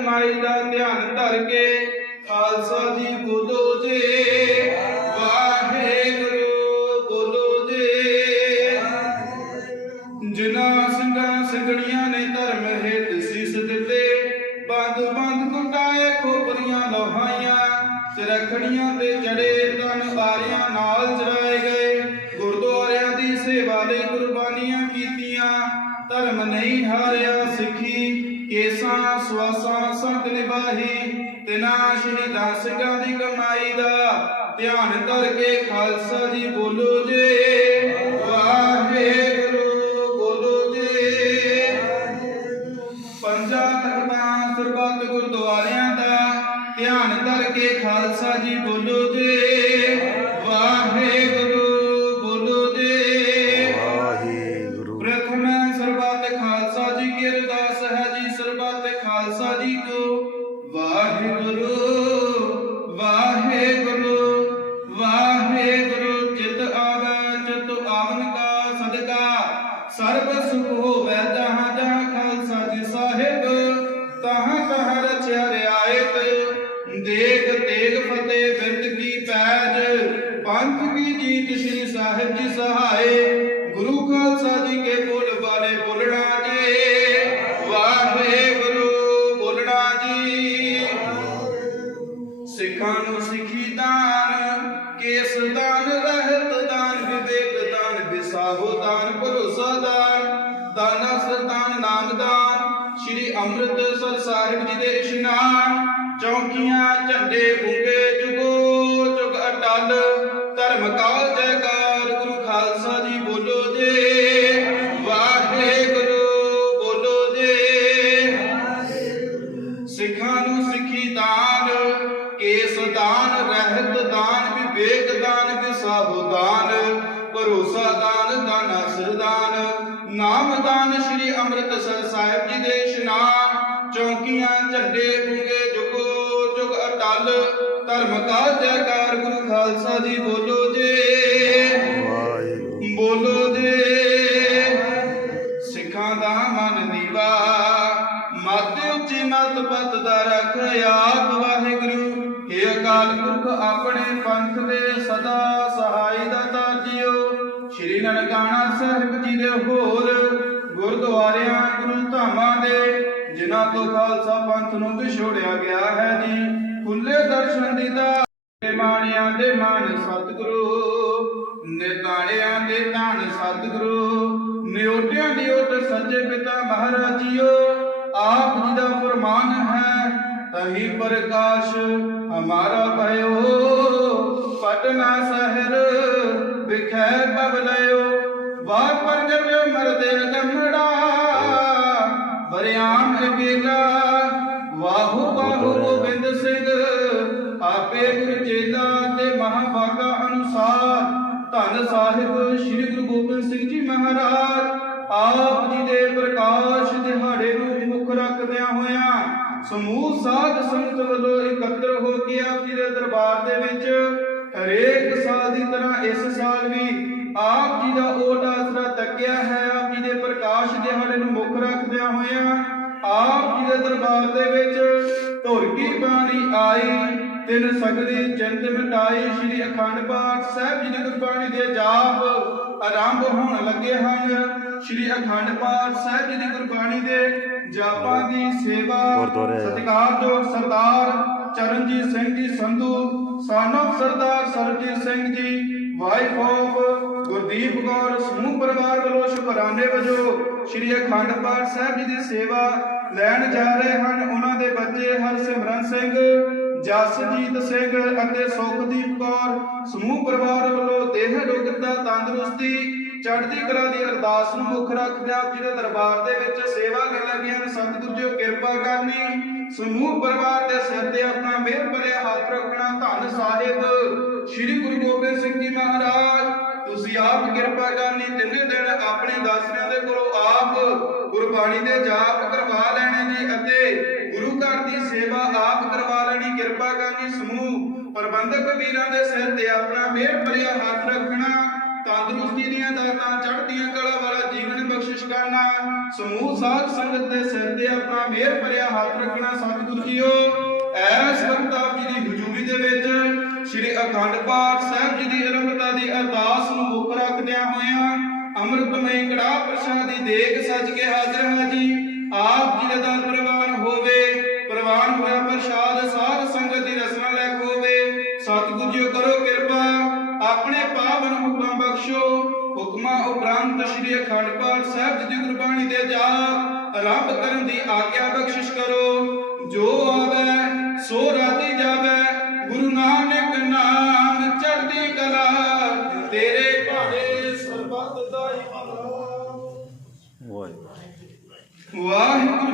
ਮਾਈ ਦਾ ਧਿਆਨ ਧਰ ਕੇ ਖਾਲਸਾ ਜੀ ਬੋਲੋ। ਸੰਤ ਨਿਭਾਹੀ ਤਿਨਾ ਸ਼ਹੀਦਾਂ ਸਿੰਘਾਂ ਦੀ ਕਮਾਈ ਦਾ ਧਿਆਨ ਕਰਕੇ ਖਾਲਸਾ ਜੀ ਬੋਲੋ ਜੇ। ਵਾਹਿਗੁਰੂ। ਸਿੱਖਾਂ ਨੂੰ ਦਾਨ, ਕੇਸ ਦਾਨ, ਰਹਿਤ ਦਾਨ, ਵਿਵੇਕ ਦਾਨ, ਵਿਸਾਹੋ ਦਾਨ, ਭਰੋਸਾ ਦਾਨ, ਦਾਨਾ ਸਰਦਾਨ ਨਾਮ ਦਾਨ। ਸ੍ਰੀ ਅੰਮ੍ਰਿਤਸਰ ਸਾਹਿਬ ਜੀ ਦੇ ਇਸ਼ਨਾਨ, ਚੌਕੀਆਂ, ਝੰਡੇ ਵਿਵੇਕ ਦਾਨ ਵਿਸਾਹੋ ਦਾਨ ਭਰੋਸਾ ਦਾਨ, ਦਾਨਾ ਸਰਦਾਨ। ਨਾਮ ਦਾਨ ਸ੍ਰੀ ਅੰਮ੍ਰਿਤਸਰ ਸਾਹਿਬ ਜੀ ਦੇ ਇਸ਼ਨਾਨ, ਚੌਂਕੀਆਂ, ਝੰਡੇ ਬੁੰਗੇ ਜੁਗੋ ਜੁਗ ਅਟਲ। ਧਰਮ ਕਾ ਜੈਕਾਰ ਗੁਰੂ ਖਾਲਸਾ ਦੀ ਬੋਲੋ ਸ਼੍ਰੀ ਨਨਕਾਣਾ ਸਾਹਿਬ ਜੀ ਦੇ ਹੋਰ ਗੁਰਦੁਆਰਿਆਂ, ਗੁਰੂ ਧਾਮਾਂ ਦੇ, ਜਿਨ੍ਹਾਂ ਤੋਂ ਖਾਲਸਾ ਪੰਥ ਨੂੰ ਵਿਛੋੜਿਆ ਗਿਆ ਹੈ ਜੀ। ਖੁੱਲੇ ਦਰਸ਼ਨ ਦੀਦਾ ਮਾਣਿਆਂ ਦੇ ਮਾਨ ਸਤਿਗੁਰੂ, ਨਿਤਾਣਿਆਂ ਦੇ ਧਨ ਸਤਿਗੁਰੂ, ਨਿਉਟਿਆਂ ਦੀ ਓਟ ਸੱਚੇ ਪਿਤਾ ਮਹਾਰਾਜ ਜੀਓ ਆਪ ਜੀ ਦਾ ਫਰਮਾਨ ਹੈ, ਤਹੀ ਪ੍ਰਕਾਸ਼ ਹਮਾਰਾ ਭਇਓ। ਪਟਨਾ ਸ਼ਹਿਰ ਵਿਖੇ ਪਵਲਿਓ ਬਾਗ ਪ੍ਰਗਟ ਮਰਦੇ ਗਮੜਾ ਬਰਿਆਮ ਅਬੀਲਾ ਵਾਹੂ ਬਾਹੂ ਗੋਬਿੰਦ ਸਿੰਘ, ਆਪੇ ਗੁਰ ਚੇਲਾ ਤੇ ਮਹਾਭਾਗਾ ਅਨੁਸਾਰ। ਧੰਨ ਸਾਹਿਬ ਸ੍ਰੀ ਗੁਰੂ ਗੋਬਿੰਦ ਸਿੰਘ ਜੀ ਮਹਾਰਾਜ, ਆਪ ਜੀ ਦੇ ਪ੍ਰਕਾਸ਼ ਦਿਹਾੜੇ ਨੂੰ ਮੁੱਖ ਰੱਖਦਿਆਂ ਹੋਇਆਂ ਸਮੂਹ ਸਾਧ ਸੰਗਤ ਵੱਲੋਂ ਇਕੱਤਰ ਹੋ ਕੇ ਆਪ ਜੀ ਦੇ ਦਰਬਾਰ ਦੇ ਵਿੱਚ ਹਰੇਕ ਸਾਲ ਦੀ ਤਰ੍ਹਾਂ ਇਸ ਸਾਲ ਵੀ ਆਪ ਜੀ ਦਾ ਓਟ ਤੱਕਿਆ ਹੈ ਆਪ ਜੀ ਦੇ ਪ੍ਰਕਾਸ਼ ਦਿਹਾੜੇ ਨੂੰ ਮੁੱਖ ਰੱਖਦਿਆਂ ਹੋਇਆਂ ਆਪ ਜੀ ਦੇ ਦਰਬਾਰ ਦੇ ਵਿੱਚ ਧੁਰ ਕੀ ਬਾਣੀ ਆਈ ਤਿੰਨ ਸਗਲੀ ਜਿੰਦ ਮਿਟਾਈ ਸ੍ਰੀ ਅਖੰਡ ਪਾਠ ਸਾਹਿਬ ਜੀ ਦੀ ਗੁਰਬਾਣੀ ਦੇ ਜਾਪ ਆਰੰਭ ਹੋਣ ਲੱਗੇ ਹਨ ਸ੍ਰੀ ਅਖੰਡ ਪਾਠ ਸਾਹਿਬ ਜੀ ਦੀ ਗੁਰਬਾਣੀ ਦੇ ਜਾਪਾਂ ਦੀ ਸੇਵਾ। ਸਤਿਕਾਰਯੋਗ ਸਰਦਾਰ ਚਰਨਜੀਤ ਸਿੰਘ ਜੀ ਸੰਧੂ ਸਾਨੋ ਸਰਦਾਰ ਸਰਜੀਤ ਸਿੰਘ ਜੀ ਵਾਈਫ ਆਫ ਗੁਰਦੀਪ ਕੌਰ, ਸਮੂਹ ਪਰਿਵਾਰ ਵੱਲੋਂ ਸ਼ੁਕਰਾਨੇ ਵਜੋਂ ਸ੍ਰੀ ਅਖੰਡ ਪਾਠ ਸਾਹਿਬ ਜੀ ਦੀ ਸੇਵਾ ਲੈਣ ਜਾ ਰਹੇ ਹਨ। ਉਹਨਾਂ ਦੇ ਬੱਚੇ ਹਰਸਿਮਰਨ ਸਿੰਘ, ਜਸਜੀਤ ਸਿੰਘ ਅਤੇ ਸੁਖਦੀਪ ਕੌਰ, ਸਮੂਹ ਪਰਿਵਾਰ ਵੱਲੋਂ ਦੇਹ ਰੋਗਤਾ ਤੰਦਰੁਸਤੀ, ਚੜ੍ਹਦੀ ਕਲਾ ਦੀ ਅਰਦਾਸ ਨੂੰ ਮੁੱਖ ਰੱਖਦੇ ਆਪ ਜੀ ਦੇ ਦਰਬਾਰ ਦੇ ਵਿੱਚ ਸੇਵਾ ਕਰਨ ਲੱਗੀਆਂ ਨੇ। ਸਤਿਗੁਰੂ ਜੀ, ਕਿਰਪਾ ਕਰਨੀ। ਸਮੂਹ ਪਰਿਵਾਰ ਦੇ ਸਿਰ ਤੇ ਆਪਣਾ ਮਿਹਰ ਭਰਿਆ ਹੱਥ ਰੱਖਣਾ ਧੰਨ ਸਾਹਿਬ। ਸ੍ਰੀ ਗੁਰੂ ਗੋਬਿੰਦ ਸਿੰਘ ਜੀ ਮਹਾਰਾਜ, ਤੁਸੀਂ ਆਪ ਕਿਰਪਾ ਕਰਨੀ, ਤਿੰਨੇ ਦਿਨ ਆਪਣੇ ਦਾਸੀਆਂ ਦੇ ਕੋਲੋਂ ਆਪ ਗੁਰਬਾਣੀ ਦੇ ਜਾਪ ਕਰਵਾ ਲੈਣੇ ਜੀ ਅਤੇ ਗੁਰੂ ਘਰ ਦੀ ਸੇਵਾ ਆਪ ਕਰਵਾ ਲੈਣੀ, ਕਿਰਪਾ ਕਰਨੀ ਸਮੂਹ ਪ੍ਰਬੰਧਕ ਵੀਰਾਂ ਦੇ ਸਿਰ ਤੇ ਆਪਣਾ ਮਿਹਰ ਭਰਿਆ ਹੱਥ ਰੱਖਣਾ, ਤੰਦਰੁਸਤੀ ਦੀਆਂ ਦਾਤਾਂ, ਚੜ੍ਹਦੀਆਂ ਕਲਾ ਵਾਲਾ ਜੀਵਨ ਬਖਸ਼ਿਸ਼ ਕਰਨਾ, ਸਮੂਹ ਸਾਧ ਸੰਗਤ ਦੇ ਸਿਰ ਤੇ ਆਪਣਾ ਮਿਹਰ ਭਰਿਆ ਹੱਥ ਰੱਖਣਾ ਸਤਿਗੁਰੂ ਜੀਓ। ਐਸ ਵਕਤ ਆਪ ਜੀ ਦੀ ਹਜ਼ੂਰੀ ਦੇ ਵਿੱਚ ਸ੍ਰੀ ਅਖੰਡ ਪਾਠ ਸਾਹਿਬ ਜੀ ਦੀ ਅਰੰਭਤਾ ਦੀ ਅਰਦਾਸ ਨੂੰ ਮੁੱਖ ਰੱਖਦਿਆਂ ਹੋਇਆਂ ਅੰਮ੍ਰਿਤਮਈ ਕੜਾ ਪ੍ਰਸ਼ਾਦ ਦੀ ਦੇਗ ਸੱਜ ਕੇ ਹਾਜ਼ਰ ਹੈ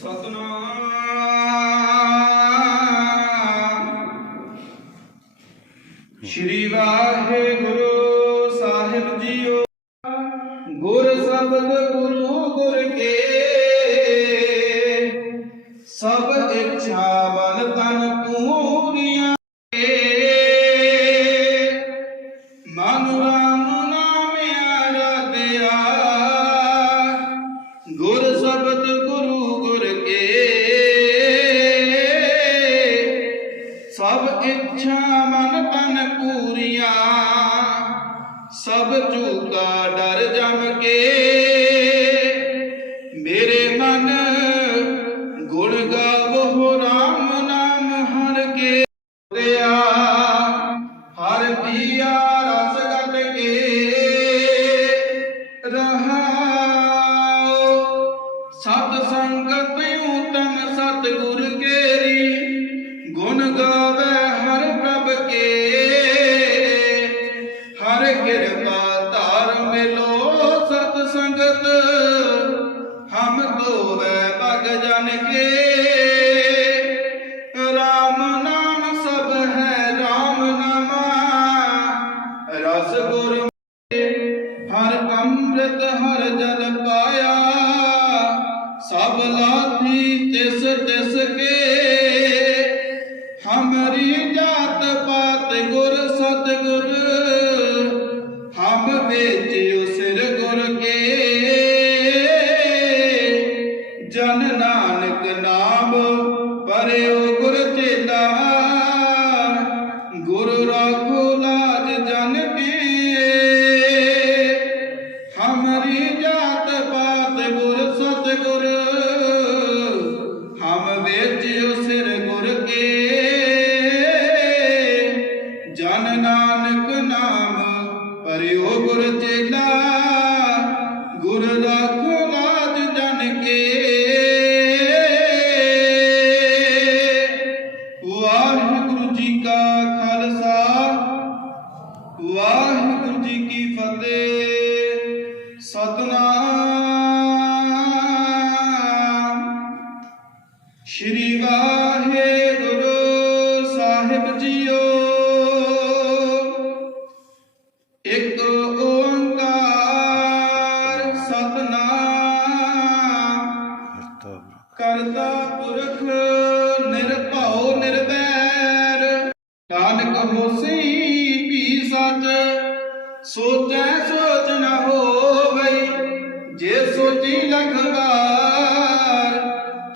ਸਤਨਾਮ। ਸ਼੍ਰੀ ਵਾਹਿਗੁਰੂ ਸਾਹਿਬ ਜੀਓ। ਗੁਰ ਸ਼ਬਦ ਗੁਰੂ ਗੁਰ ਕੇ। ਸਭ ਇੱਛਾਵਾਂ ਹੋਵੇ ਭਗ ਜਨ ਕੇ ਨਾਨਕ ਨਾਮ ਪਰਿਓ ਗੁਰ ਚੇਲਾ ਸੋਚੈ ਸੋਚ ਨਾ ਹੋਵਈ, ਜੇ ਸੋਚੀ ਲਖਵਾਰ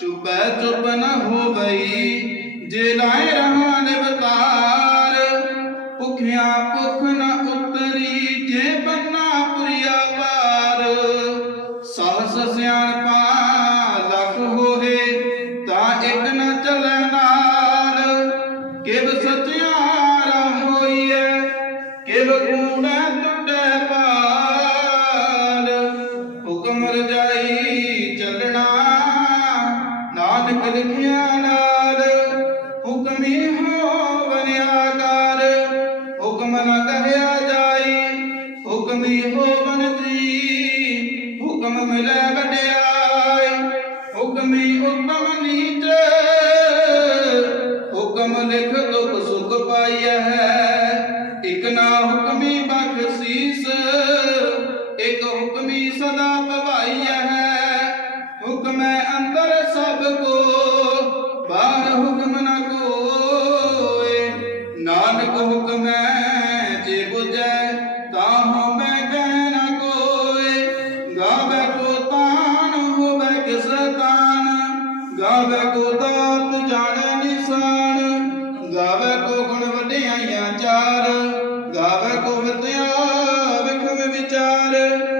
ਚੁਪੈ ਚੁਪ ਨਾ ਹੋਵਈ, ਜੇ ਲਾਇ ਰਹਾ ਨਿਵਤਾਰ, ਭੁਖਿਆ ਭੁਖ ਨਾ ਉਤਰੀ, ਜੇ ਬੰਨਾ ਪੁਰੀਆ ਪਾਰ। ਸਹਸ ਸਿਆਣਪਾ ਲਖ ਹੋਵੇ ਤਾਂ ਇੱਕ ਨਾ ਚਲੈ ਨਾਲ ਕਿਵ ਸਤਿਆਰ ਹੋਈਐ, ਕਿਵ ਕੂੜਾ ਵਿਕਾਰ ਗਾਵੇ ਕੋ ਵਿਦਿਆ ਵਿਖਮ ਵਿਚਾਰ।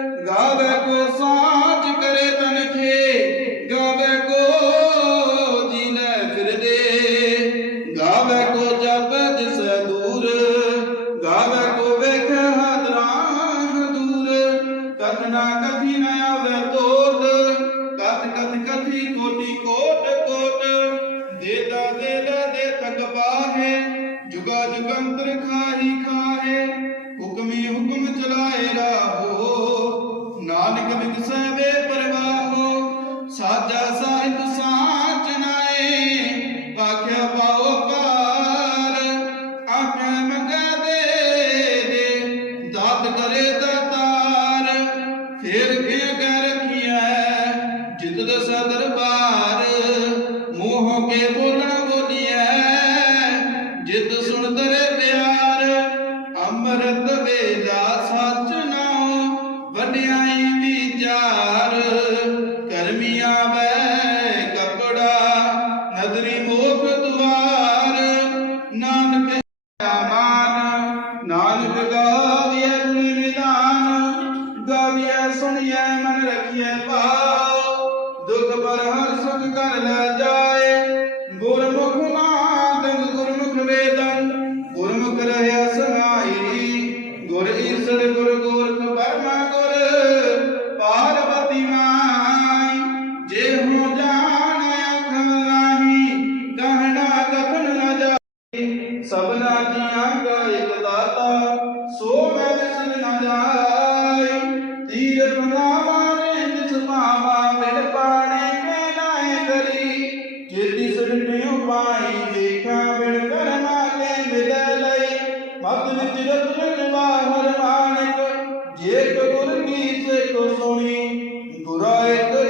ਵਡਿਆਈ ਵਿਚਾਰ ਕਰਮੀਆਂ Duni, Durai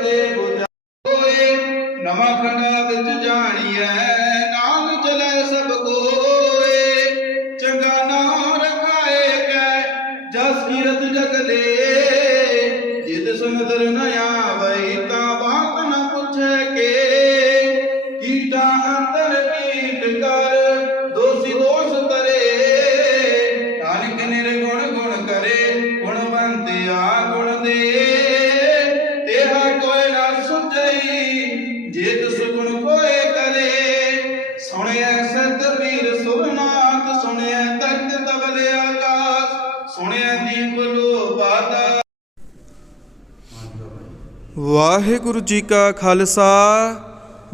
ਵਾਹਿਗੁਰੂ ਜੀ ਕਾ ਖਾਲਸਾ,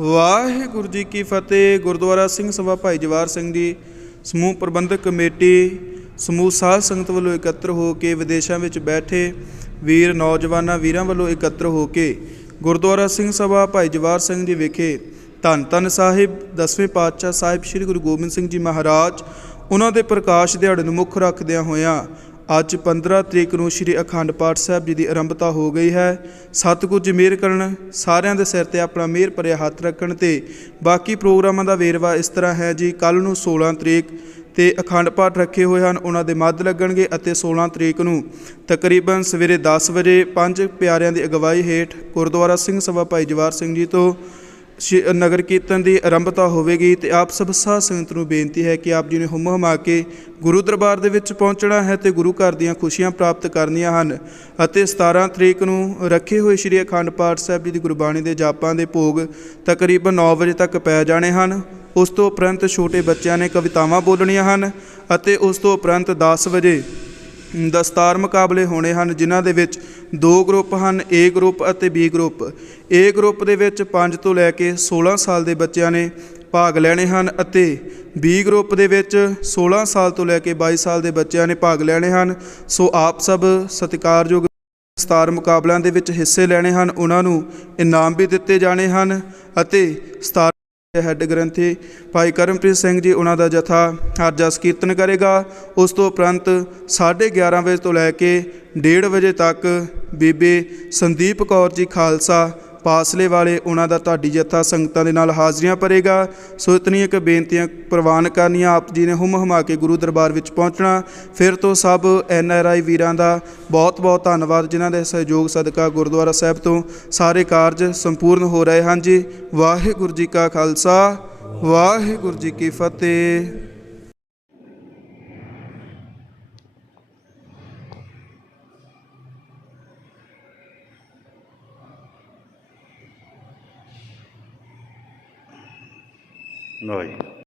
ਵਾਹਿਗੁਰੂ ਜੀ ਕੀ ਫਤਿਹ। ਗੁਰਦੁਆਰਾ ਸਿੰਘ ਸਭਾ ਭਾਈ ਜਵਾਰ ਸਿੰਘ ਜੀ ਸਮੂਹ ਪ੍ਰਬੰਧਕ ਕਮੇਟੀ, ਸਮੂਹ ਸਾਧ ਸੰਗਤ ਵੱਲੋਂ ਇਕੱਤਰ ਹੋ ਕੇ ਵਿਦੇਸ਼ਾਂ ਵਿੱਚ ਬੈਠੇ ਵੀਰ, ਨੌਜਵਾਨਾਂ ਵੀਰਾਂ ਵੱਲੋਂ ਇਕੱਤਰ ਹੋ ਕੇ ਗੁਰਦੁਆਰਾ ਸਿੰਘ ਸਭਾ ਭਾਈ ਜਵਾਰ ਸਿੰਘ ਜੀ ਵਿਖੇ ਧੰਨ ਧੰਨ ਸਾਹਿਬ, ਦਸਵੇਂ ਪਾਤਸ਼ਾਹ ਸਾਹਿਬ ਸ੍ਰੀ ਗੁਰੂ ਗੋਬਿੰਦ ਸਿੰਘ ਜੀ ਮਹਾਰਾਜ, ਉਹਨਾਂ ਦੇ ਪ੍ਰਕਾਸ਼ ਦਿਹਾੜੇ ਨੂੰ ਮੁੱਖ ਰੱਖਦਿਆਂ ਹੋਇਆਂ ਅੱਜ 15 ਤਰੀਕ ਨੂੰ ਸ੍ਰੀ ਅਖੰਡ ਪਾਠ ਸਾਹਿਬ ਜੀ ਦੀ ਆਰੰਭਤਾ ਹੋ ਗਈ ਹੈ। ਸਤਿਗੁਰ ਜੀ ਮਿਹਰ ਕਰਨ, ਸਾਰਿਆਂ ਦੇ ਸਿਰ ਤੇ ਆਪਣਾ ਮਿਹਰ ਭਰਿਆ ਹੱਥ ਰੱਖਣ ਤੇ ਬਾਕੀ ਪ੍ਰੋਗਰਾਮਾਂ ਦਾ ਵੇਰਵਾ ਇਸ ਤਰ੍ਹਾਂ ਹੈ ਜੀ ਕੱਲ ਨੂੰ 16 ਤਰੀਕ ਤੇ ਅਖੰਡ ਪਾਠ ਰੱਖੇ ਹੋਏ ਹਨ, ਉਹਨਾਂ ਦੇ ਮੱਧ ਲੱਗਣਗੇ ਅਤੇ 16 ਤਰੀਕ ਨੂੰ ਤਕਰੀਬਨ ਸਵੇਰੇ 10 ਵਜੇ ਪੰਜ ਪਿਆਰਿਆਂ ਦੀ ਅਗਵਾਈ ਹੇਠ ਗੁਰਦੁਆਰਾ ਸਿੰਘ ਸਭਾ ਭਾਈ ਜਵਾਰ ਸਿੰਘ ਜੀ ਤੋਂ ਨਗਰ ਕੀਰਤਨ ਦੀ ਆਰੰਭਤਾ ਹੋਵੇਗੀ ਤੇ ਆਪ ਸਭ ਸਾਧ ਸੰਗਤ ਨੂੰ ਬੇਨਤੀ ਹੈ ਕਿ ਆਪ ਜੀ ਨੇ ਹੁਮ ਹਮਾ ਕੇ ਗੁਰੂ ਦਰਬਾਰ ਦੇ ਵਿੱਚ ਪਹੁੰਚਣਾ ਹੈ ਤੇ ਗੁਰੂ ਘਰ ਦੀਆਂ ਖੁਸ਼ੀਆਂ ਪ੍ਰਾਪਤ ਕਰਨੀਆਂ ਹਨ ਅਤੇ 17 ਤਰੀਕ ਨੂੰ ਰੱਖੇ ਹੋਏ ਸ਼੍ਰੀ ਅਖੰਡ ਪਾਠ ਸਾਹਿਬ ਜੀ ਦੀ ਗੁਰਬਾਣੀ ਦੇ ਜਾਪਾਂ ਦੇ ਭੋਗ ਤਕਰੀਬਨ 9 ਵਜੇ ਤੱਕ ਪੈ ਜਾਣੇ ਹਨ। ਉਸ ਤੋਂ ਉਪਰੰਤ ਛੋਟੇ ਬੱਚਿਆਂ ਨੇ ਕਵਿਤਾਵਾਂ ਬੋਲਣੀਆਂ ਹਨ ਅਤੇ ਉਸ ਤੋਂ ਉਪਰੰਤ 10 ਵਜੇ ਦਸਤਾਰ ਮੁਕਾਬਲੇ ਹੋਣੇ ਹਨ, ਜਿਨ੍ਹਾਂ ਦੇ ਵਿੱਚ ਦੋ ਗਰੁੱਪ ਹਨ, ਏ ਗਰੁੱਪ ਅਤੇ ਬੀ ਗਰੁੱਪ। ਏ ਗਰੁੱਪ ਦੇ ਵਿੱਚ 5 ਤੋਂ ਲੈ ਕੇ 16 ਸਾਲ ਦੇ ਬੱਚਿਆਂ ਨੇ ਭਾਗ ਲੈਣੇ ਹਨ ਅਤੇ ਬੀ ਗਰੁੱਪ ਦੇ ਵਿੱਚ 16 ਸਾਲ ਤੋਂ ਲੈ ਕੇ 22 ਸਾਲ ਦੇ ਬੱਚਿਆਂ ਨੇ ਭਾਗ ਲੈਣੇ ਹਨ। ਸੋ ਆਪ ਸਭ ਸਤਿਕਾਰਯੋਗ ਸਤਾਰ ਮੁਕਾਬਲਿਆਂ ਦੇ ਵਿੱਚ ਹਿੱਸੇ ਲੈਣੇ ਹਨ। ਉਹਨਾਂ ਨੂੰ ਇਨਾਮ ਵੀ ਦਿੱਤੇ ਜਾਣੇ ਹਨ ਅਤੇ ਸਤਾਰ ਹੈੱਡ ਗ੍ਰੰਥੀ ਭਾਈ ਕਰਮਪ੍ਰੀਤ ਸਿੰਘ ਜੀ, ਉਹਨਾਂ ਦਾ ਜਥਾ ਹਰ ਜਸ ਕੀਰਤਨ ਕਰੇਗਾ। ਉਸ ਤੋਂ ਉਪਰੰਤ 11:30 ਵਜੇ ਤੋਂ ਲੈ ਕੇ 1:30 ਵਜੇ ਤੱਕ ਬੀਬੀ ਸੰਦੀਪ ਕੌਰ ਜੀ ਖਾਲਸਾ ਪਾਸਲੇ ਵਾਲੇ ਉਹਨਾਂ ਦਾ ਤੁਹਾਡੀ ਜਥਾ ਸੰਗਤਾਂ ਦੇ ਨਾਲ ਹਾਜ਼ਰੀਆਂ ਭਰੇਗਾ। ਸੋ ਇਤਨੀਆਂ ਕੁ ਬੇਨਤੀਆਂ ਪ੍ਰਵਾਨ ਕਰਨੀਆਂ, ਆਪ ਜੀ ਨੇ ਹੁਮ ਹਮਾ ਕੇ ਗੁਰੂ ਦਰਬਾਰ ਵਿੱਚ ਪਹੁੰਚਣਾ। ਫਿਰ ਤੋਂ ਸਭ ਐਨ ਆਰ ਆਈ ਵੀਰਾਂ ਦਾ ਬਹੁਤ ਬਹੁਤ ਧੰਨਵਾਦ, ਜਿਨ੍ਹਾਂ ਦੇ ਸਹਿਯੋਗ ਸਦਕਾ ਗੁਰਦੁਆਰਾ ਸਾਹਿਬ ਤੋਂ ਸਾਰੇ ਕਾਰਜ ਸੰਪੂਰਨ ਹੋ ਰਹੇ ਹਨ ਜੀ। ਵਾਹਿਗੁਰੂ ਜੀ ਕਾ ਖਾਲਸਾ, ਵਾਹਿਗੁਰੂ ਜੀ ਕੀ ਫਤਿਹ। ਲਓ ਜੀ